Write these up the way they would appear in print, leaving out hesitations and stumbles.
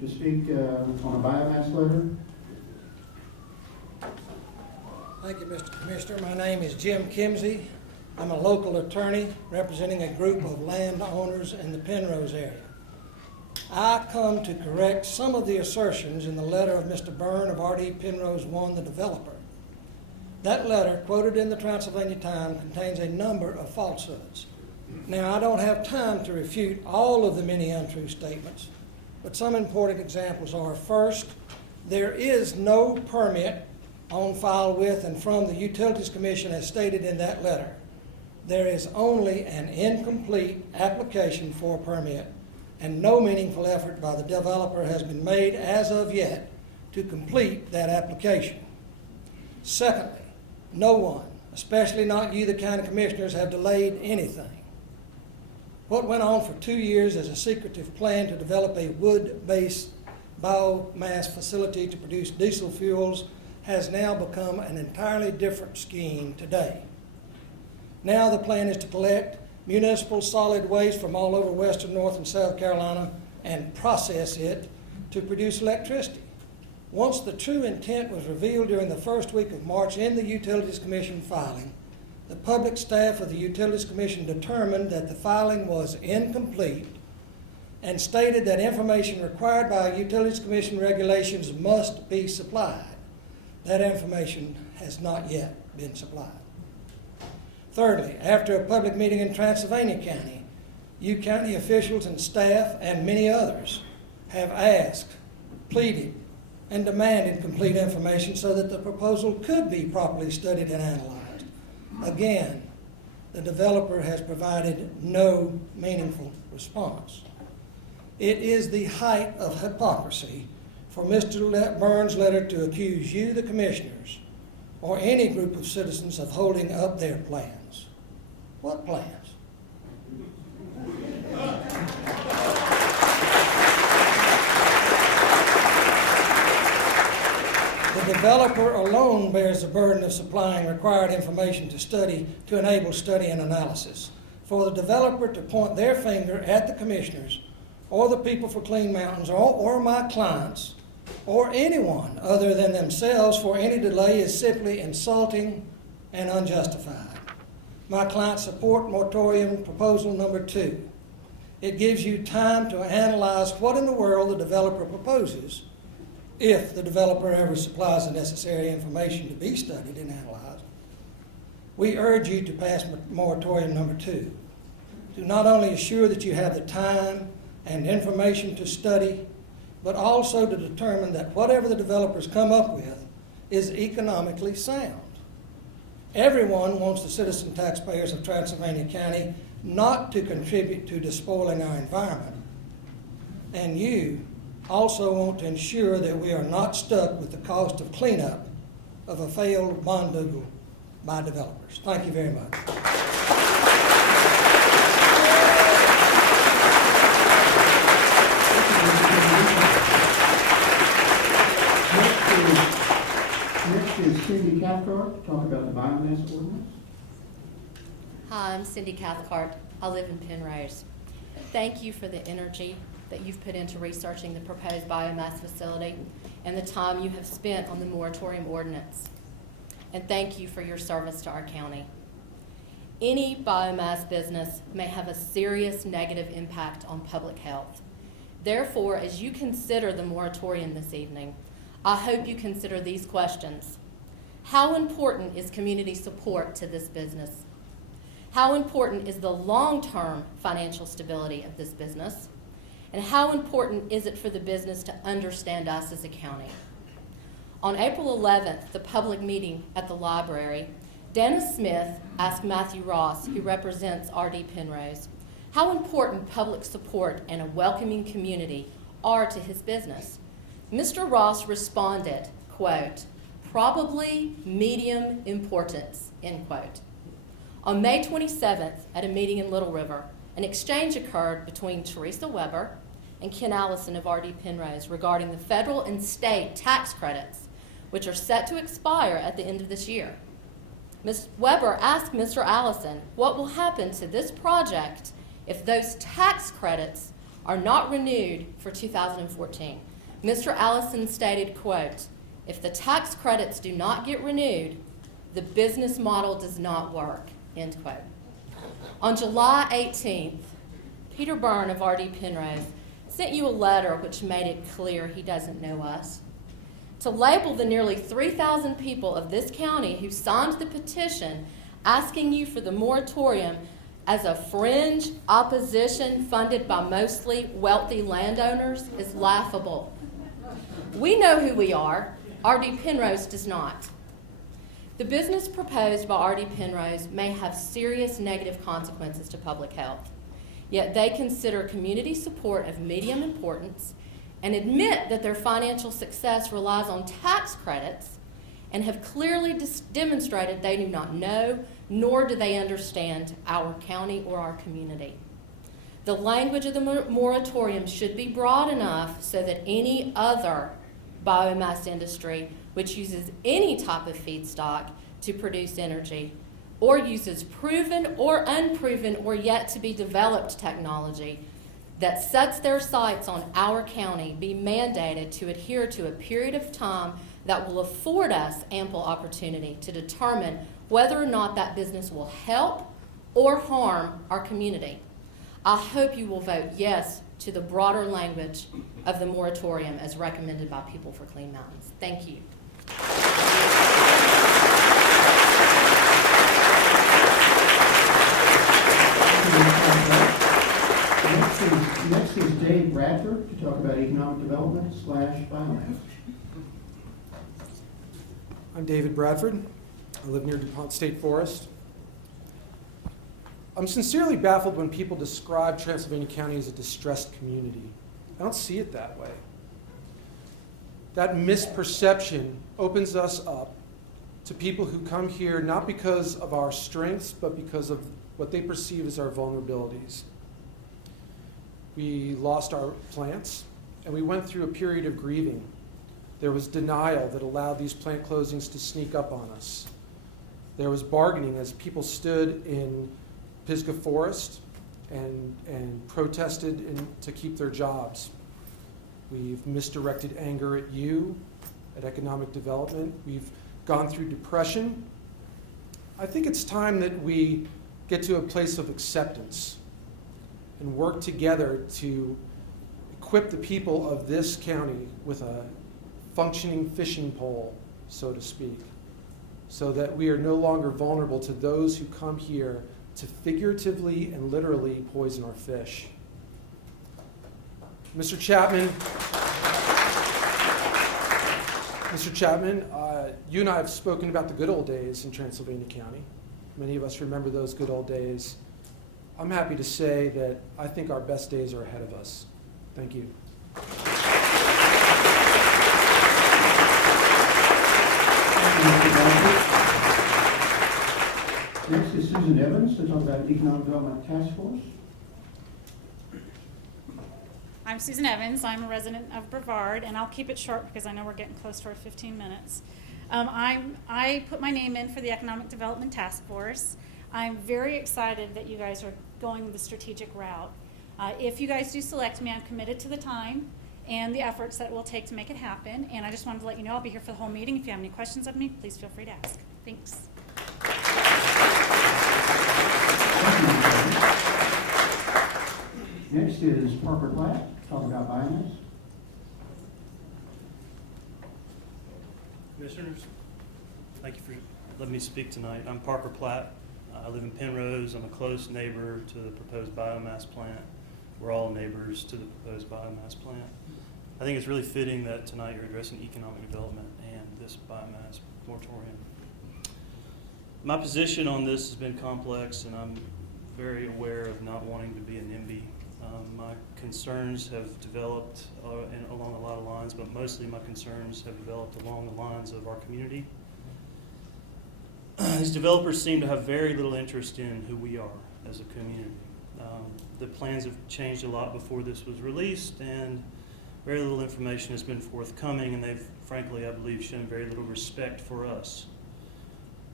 to speak on a biomass letter? Thank you, Mr. Commissioner. My name is Jim Kimsey. I'm a local attorney representing a group of landowners in the Penrose area. I come to correct some of the assertions in the letter of Mr. Byrne of R.D. Penrose 1, the developer. That letter, quoted in the Transylvania Times, contains a number of falsehoods. Now, I don't have time to refute all of the many untrue statements, but some important examples are: first, there is no permit on file with and from the Utilities Commission as stated in that letter. There is only an incomplete application for a permit, and no meaningful effort by the developer has been made as of yet to complete that application. Secondly, no one, especially not you, the county commissioners, have delayed anything. What went on for 2 years as a secretive plan to develop a wood-based biomass facility to produce diesel fuels has now become an entirely different scheme today. Now the plan is to collect municipal solid waste from all over western North and South Carolina and process it to produce electricity. Once the true intent was revealed during the first week of March in the Utilities Commission filing, the public staff of the Utilities Commission determined that the filing was incomplete and stated that information required by Utilities Commission regulations must be supplied. That information has not yet been supplied. Thirdly, after a public meeting in Transylvania County, you county officials and staff and many others have asked, pleaded, and demanded complete information so that the proposal could be properly studied and analyzed. Again, the developer has provided no meaningful response. It is the height of hypocrisy for Mr. Byrne's letter to accuse you, the commissioners, or any group of citizens of holding up their plans. What plans? The developer alone bears the burden of supplying required information to enable study and analysis. For the developer to point their finger at the commissioners or the people for Clean Mountains or my clients or anyone other than themselves for any delay is simply insulting and unjustified. My clients support moratorium proposal number 2. It gives you time to analyze what in the world the developer proposes, if the developer ever supplies the necessary information to be studied and analyzed. We urge you to pass moratorium number 2, to not only assure that you have the time and information to study, but also to determine that whatever the developers come up with is economically sound. Everyone wants the citizen taxpayers of Transylvania County not to contribute to despoiling our environment. And you also want to ensure that we are not stuck with the cost of cleanup of a failed bondoodle by developers. Thank you very much. Next is Cindy Cathcart to talk about the biomass ordinance. Hi, I'm Cindy Cathcart. I live in Penrose. Thank you for the energy that you've put into researching the proposed biomass facility and the time you have spent on the moratorium ordinance. And thank you for your service to our county. Any biomass business may have a serious negative impact on public health. Therefore, as you consider the moratorium this evening, I hope you consider these questions. How important is community support to this business? How important is the long-term financial stability of this business? And how important is it for the business to understand us as a county? On April 11th, the public meeting at the library, Dennis Smith asked Matthew Ross, who represents R.D. Penrose, how important public support and a welcoming community are to his business. Mr. Ross responded, quote, probably medium importance, end quote. On May 27th, at a meeting in Little River, an exchange occurred between Teresa Weber and Ken Allison of R.D. Penrose regarding the federal and state tax credits, which are set to expire at the end of this year. Ms. Weber asked Mr. Allison what will happen to this project if those tax credits are not renewed for 2014. Mr. Allison stated, quote, "If the tax credits do not get renewed, the business model does not work," end quote. On July 18th, Peter Byrne of RD Penrose sent you a letter which made it clear he doesn't know us. To label the nearly 3,000 people of this county who signed the petition asking you for the moratorium as a fringe opposition funded by mostly wealthy landowners is laughable. We know who we are. RD Penrose does not. The business proposed by RD Penrose may have serious negative consequences to public health, yet they consider community support of medium importance and admit that their financial success relies on tax credits and have clearly demonstrated they do not know nor do they understand our county or our community. The language of the moratorium should be broad enough so that any other biomass industry which uses any type of feedstock to produce energy or uses proven or unproven or yet to be developed technology that sets their sights on our county be mandated to adhere to a period of time that will afford us ample opportunity to determine whether or not that business will help or harm our community. I hope you will vote yes to the broader language of the moratorium as recommended by People for Clean Mountains. Thank you. Next is Dave Bradford to talk about economic development / biomass. I'm David Bradford. I live near DuPont State Forest. I'm sincerely baffled when people describe Transylvania County as a distressed community. I don't see it that way. That misperception opens us up to people who come here not because of our strengths, but because of what they perceive as our vulnerabilities. We lost our plants, and we went through a period of grieving. There was denial that allowed these plant closings to sneak up on us. There was bargaining as people stood in Pisgah Forest and protested to keep their jobs. We've misdirected anger at you, at economic development. We've gone through depression. I think it's time that we get to a place of acceptance and work together to equip the people of this county with a functioning fishing pole, so to speak, so that we are no longer vulnerable to those who come here to figuratively and literally poison our fish. Mr. Chapman, you and I have spoken about the good old days in Transylvania County. Many of us remember those good old days. I'm happy to say that I think our best days are ahead of us. Thank you. Next is Susan Evans to talk about Economic Development Task Force. I'm Susan Evans. I'm a resident of Brevard, and I'll keep it short because I know we're getting close to our 15 minutes. I put my name in for the Economic Development Task Force. I'm very excited that you guys are going the strategic route. If you guys do select me, I'm committed to the time and the efforts that it will take to make it happen. And I just wanted to let you know I'll be here for the whole meeting. If you have any questions of me, please feel free to ask. Thanks. Next is Parker Platt, talk about biomass. Commissioners, thank you for letting me speak tonight. I'm Parker Platt. I live in Penrose. I'm a close neighbor to the proposed biomass plant. We're all neighbors to the proposed biomass plant. I think it's really fitting that tonight you're addressing economic development and this biomass moratorium. My position on this has been complex, and I'm very aware of not wanting to be a NIMBY. My concerns have developed along a lot of lines, but mostly my concerns have developed along the lines of our community. These developers seem to have very little interest in who we are as a community. The plans have changed a lot before this was released, and very little information has been forthcoming, and they've, frankly, I believe, shown very little respect for us.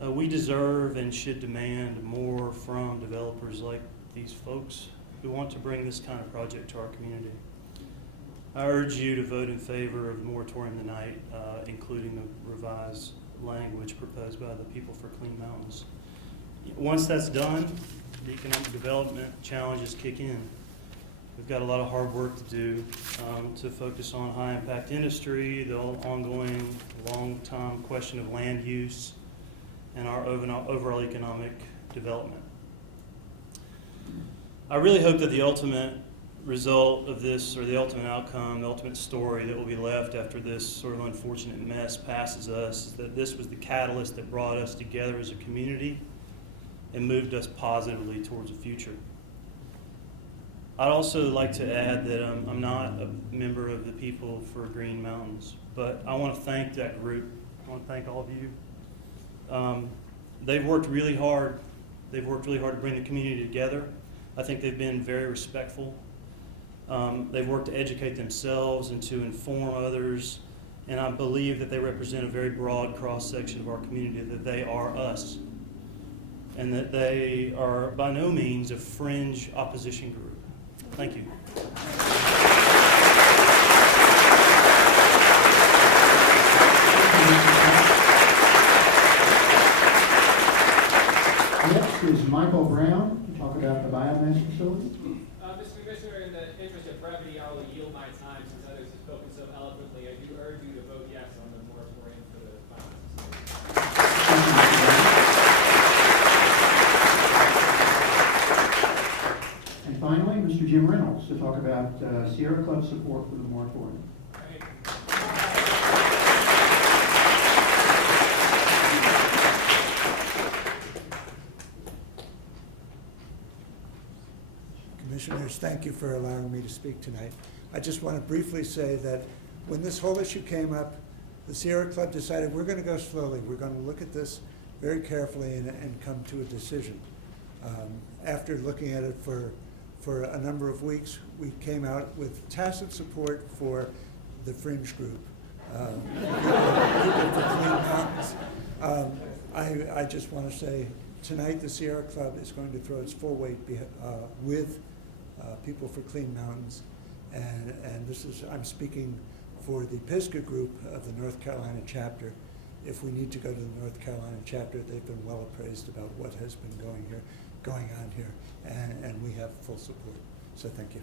We deserve and should demand more from developers like these folks who want to bring this kind of project to our community. I urge you to vote in favor of the moratorium tonight, including the revised language proposed by the People for Clean Mountains. Once that's done, the economic development challenges kick in. We've got a lot of hard work to do to focus on high-impact industry, the ongoing, long-time question of land use, and our overall economic development. I really hope that the ultimate result of this, or the ultimate outcome, the ultimate story that will be left after this sort of unfortunate mess passes us, is that this was the catalyst that brought us together as a community and moved us positively towards the future. I'd also like to add that I'm not a member of the People for Green Mountains, but I want to thank that group. I want to thank all of you. They've worked really hard. They've worked really hard to bring the community together. I think they've been very respectful. They've worked to educate themselves and to inform others, and I believe that they represent a very broad cross-section of our community, that they are us, and that they are by no means a fringe opposition group. Thank you. Next is Michael Brown to talk about the biomass facility. Mr. Commissioner, in the interest of brevity, I will yield my time since others have spoken so eloquently. I do urge you to vote yes on the moratorium for the biomass facility. And finally, Mr. Jim Reynolds to talk about Sierra Club support for the moratorium. Commissioners, thank you for allowing me to speak tonight. I just want to briefly say that when this whole issue came up, the Sierra Club decided we're going to go slowly. We're going to look at this very carefully and come to a decision. After looking at it for a number of weeks, we came out with tacit support for the fringe group, People for Clean Mountains. I just want to say tonight the Sierra Club is going to throw its full weight with People for Clean Mountains, and this is, I'm speaking for the Pisgah group of the North Carolina chapter. If we need to go to the North Carolina chapter, they've been well appraised about what has been going on here, and we have full support. So thank you.